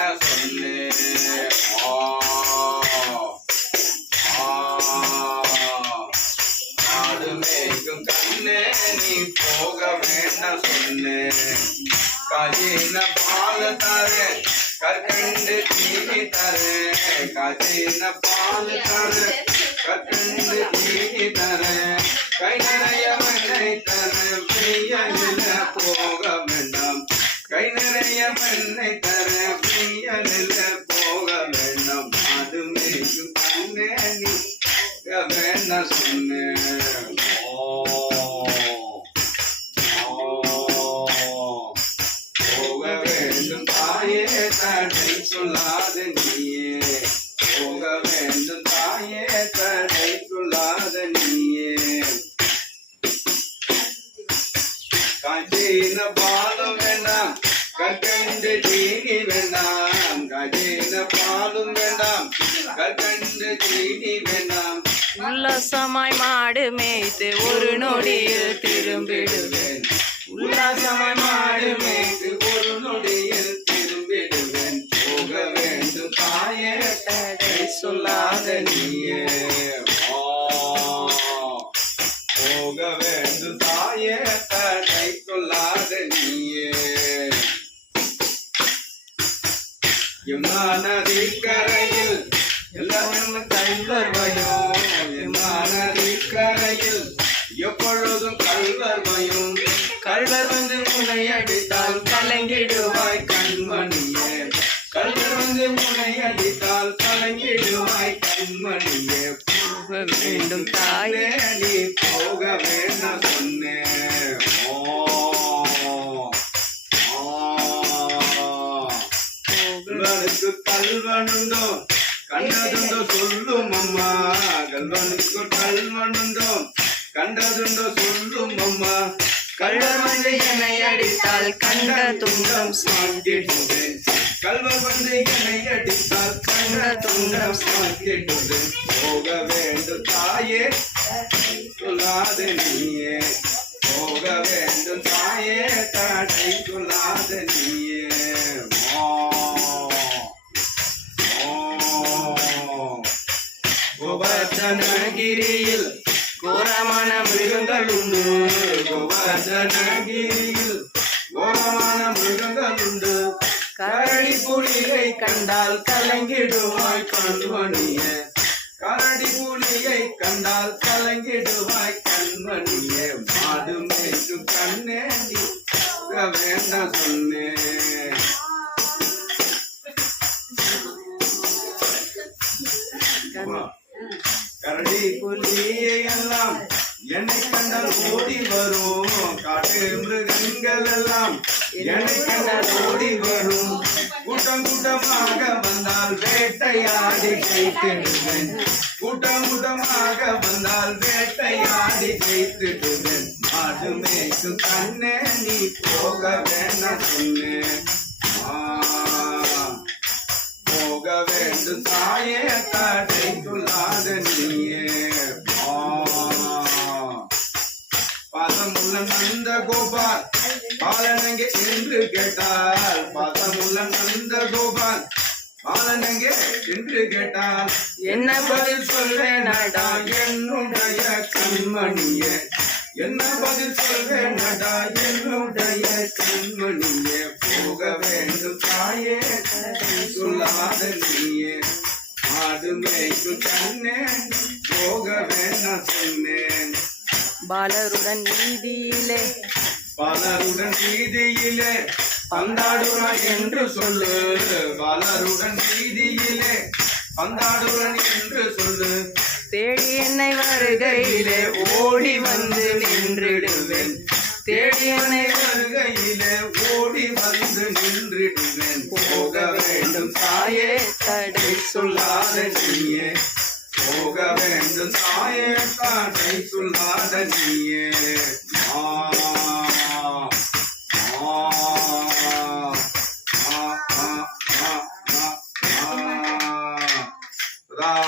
வேண சொல்லு. ஆடு மேய்க்கும் கண்ணே நீ போக வேண சொல்லு. காஜின பால் தரு கற்கண்டு தீனி தரு. காஜின பால் தரு கற்கண்டு தீனி தரு. கை நிறைய வெண்ணெய் தரு பிரியனில போக வேண்டாம். கை நிறைய வெண்ணெய் தரு பிரியனில போக வேண்டாம். ஆடு மேய்க்கும் கண்ணே நீ வேண சொன்ன. போக வேண்டும் தாயே தடை சொல்லாத நீயே. போக வேண்டும் தாயே தடை சொல்லாத நீயே. காஜின பாலும் வேண்டாம் கற்கண்டு தீனி வேண்டாம். காஜின பாலும் வேண்டாம் கற்கண்டு தீனி வேண்டாம். உல்லாசமாய் மாடு மேய்த்து ஒரு நொடியில் திரும்பிடுவேன். உல்லாசமாய் மாடு மேய்த்து ஒரு நொடியில் திரும்பிடுவேன். போக வேண்டும் தாயே தடை சொல்லாத நீயே. போக வேண்டும் தாயே தடை சொல்லாத நீயே. யமுனா நதி கரையில் எல்லாரும் கல்வர் பயம். யமுனா நதி கரையில் எப்பொழுதும் கல்வர் பயம். கல்வர் வந்து முனை அடித்தால் கலங்கிடுவாய் கண்மணியே. கல்வர் வந்து முனை அடித்தால் கலங்கிடுவாய் கண்மணியே. போக வேண்டும் தாயே நீ போக வேண்டாம் சொன்னேன். கல்வனுக்கு கல்வனுண்டோ கண்டதுண்டோ சொல்லும் அம்மா. கல்வனுக்கு கல்வனுண்டோ கண்டதுண்டோ சொல்லும் அம்மா. கள்வர் வந்து என்னை அடித்தால் கண்ட துன்பம் சாந்திடுவேன். கல்வர் வந்து என்னை அடித்தால் கண்ட துன்பம் சாந்திடுவேன். போக வேண்டும் தாயே சொல்லாத நீயே. போக வேண்டும் தாயே தடை சொல்லாத நீயே. கோவர்தனகிரியில் கோரமான மிருகங்கள் உண்டு. கோவர்தனகிரியில் கோரமான மிருகங்கள் உண்டு. கரடி புலியை கண்டால் கலங்கிடுவாய் கண்மணியே. கரடி புலியை கண்டால் கலங்கிடுவாய் கண்மணியே. மாடு மேய்க்கும் கண்ணே நீ வேண்டாம் சொன்னேன். கரடி புலியை எல்லாம் என்னை கண்டால் ஓடி வரும். காட்டு மிருகங்கள் எல்லாம் என்னை கண்டால் ஓடி வரும். கூட்டம் கூட்டமாக வந்தால் வேட்டையாடி கைத்திடுவேன். கூட்டம் கூட்டமாக வந்தால் வேட்டையாடி கைத்திடுவேன். மாடு மேய்க்கும் கண்ணே நீ போக வேண்டாம் சொன்னேன். போக வேண்டும் தாயே தடை சொல்லாத நீயே. பாசமுள்ள நந்த கோபால் பாலனங்கே என்று கேட்டால். பாசமுள்ள நந்த கோபால் பாலனங்கே என்று கேட்டால் என்ன பதில் சொல்வேனடா என்னுடைய கண்மணியே. என்ன பதில் சொல்வேனடா என்னுடைய கண்மணியே. போக வேண்டும் தாயே தடை சொல்லாத நீயே. ஆடு மேய்க்கும் கண்ணே போக வேண்டாம் சொன்னேன். பாலருடன் வீதியிலே பாலருடன் வீதியிலே பந்தாடுறான் என்று சொல்லு. பாலருடன் வீதியிலே பந்தாடுறான் என்று சொல்லு. தேடி என்னை வருகையிலே ஓடி வந்து நின்றிடுவேன். தேடி என்னை வருகையிலே ஓடி வந்து நின்றிடுவேன். போக வேண்டும் தாயே தடை சொல்லாத நீயே. போக வேண்டும் தாயே தடை சொல்லாத நீயே.